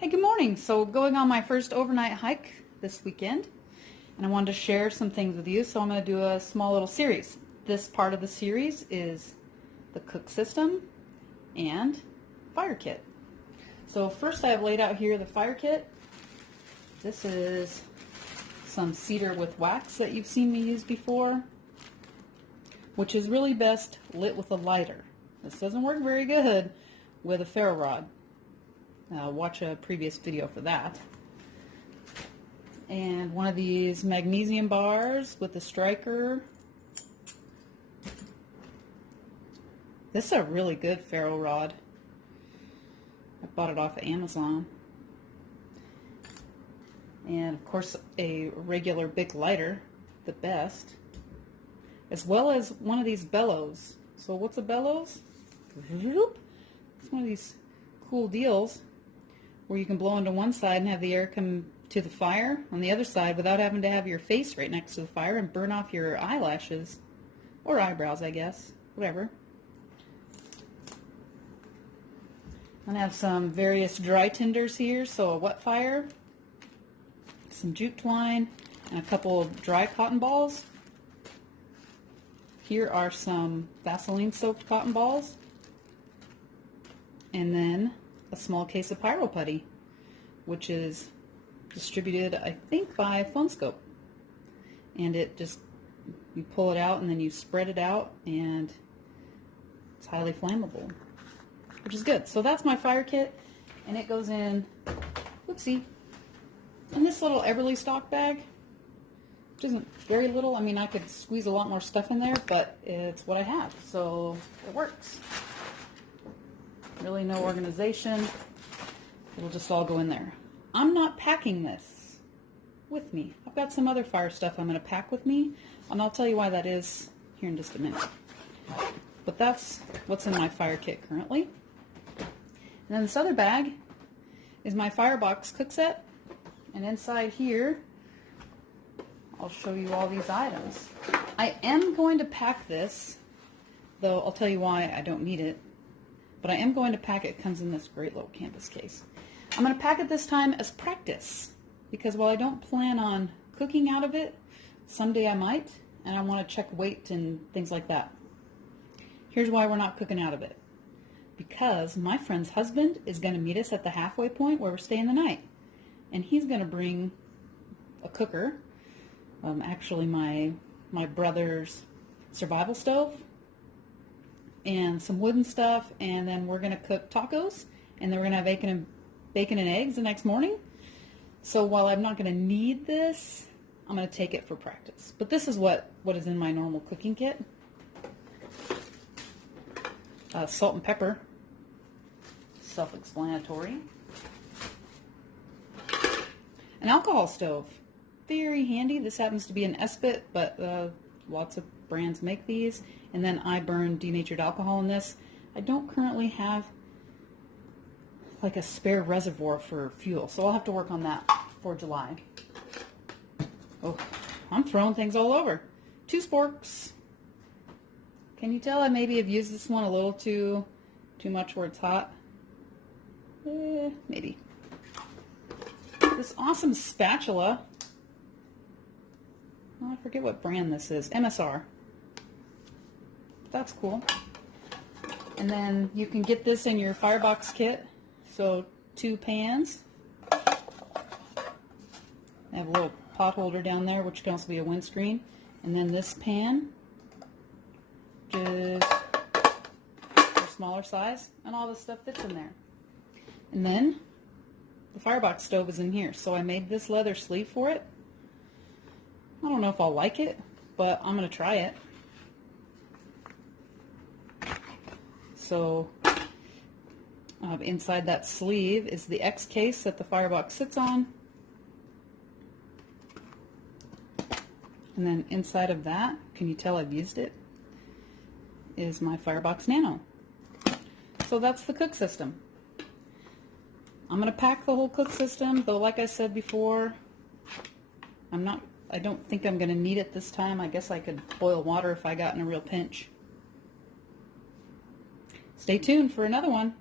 Hey, good morning. So going on my first overnight hike this weekend, and I wanted to share some things with you, so I'm going to do a small little series. This part of the series is the cook system and fire kit. So first I have laid out here the fire kit. This is some cedar with wax that you've seen me use before, which is really best lit with a lighter. This doesn't work very good with a ferro rod. Watch a previous video for that. And one of these magnesium bars with a striker. This is a really good ferro rod. I bought it off of Amazon. And of course a regular big lighter, the best. As well as one of these bellows. So what's a bellows? It's one of these cool deals where you can blow into one side and have the air come to the fire on the other side without having to have your face right next to the fire and burn off your eyelashes. Or eyebrows, I guess. Whatever. I'm going to have some various dry tinders here, so a wetfire, some jute twine, and a couple of dry cotton balls. Here are some Vaseline soaked cotton balls. And then a small case of Pyro Putty, which is distributed, I think, by Phone Scope. And it just, you pull it out and then you spread it out, and it's highly flammable, which is good. So that's my fire kit, and it goes in, whoopsie, in this little Everly stock bag, which isn't very little. I mean, I could squeeze a lot more stuff in there, but it's what I have, so it works. Really no organization. It'll just all go in there. I'm not packing this with me. I've got some other fire stuff I'm going to pack with me, and I'll tell you why that is here in just a minute. But that's what's in my fire kit currently. And then this other bag is my Firebox cook set, and inside here I'll show you all these items. I am going to pack this, though I'll tell you why I don't need it. But I am going to pack it. It comes in this great little canvas case. I'm going to pack it this time as practice, because while I don't plan on cooking out of it, someday I might, and I want to check weight and things like that. Here's why we're not cooking out of it. Because my friend's husband is going to meet us at the halfway point where we're staying the night. And he's going to bring a cooker, actually my brother's survival stove, and some wooden stuff, and then we're going to cook tacos, and then we're going to have bacon and eggs the next morning. So while I'm not going to need this, I'm going to take it for practice. But this is what is in my normal cooking kit. Salt and pepper, self-explanatory. An alcohol stove, very handy. This happens to be an esbit, but lots of brands make these. And then I burn denatured alcohol in this. I don't currently have like a spare reservoir for fuel, so I'll have to work on that for July. Oh, I'm throwing things all over. 2 sporks. Can you tell I maybe have used this one a little too much where it's hot? Maybe. This awesome spatula. Oh, I forget what brand this is. MSR. That's cool. And then you can get this in your Firebox kit. So 2 pans. I have a little pot holder down there, which can also be a windscreen. And then this pan, just a smaller size, and all this stuff fits in there. And then the Firebox stove is in here. So I made this leather sleeve for it. I don't know if I'll like it, but I'm going to try it. So inside that sleeve is the X case that the Firebox sits on. And then inside of that, can you tell I've used it, is my Firebox Nano. So that's the cook system. I'm going to pack the whole cook system, though like I said before, I don't think I'm going to need it this time. I guess I could boil water if I got in a real pinch. Stay tuned for another one.